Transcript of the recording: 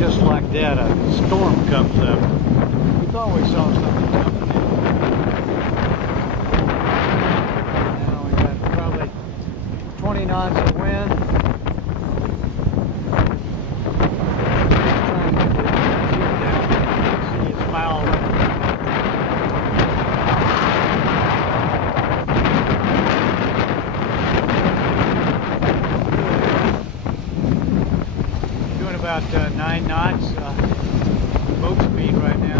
just like that, a storm comes up. We thought we saw something coming in. Now we got probably 20 knots of wind. Trying to get the ship down. See his foul. Doing about 9 knots boat speed right now.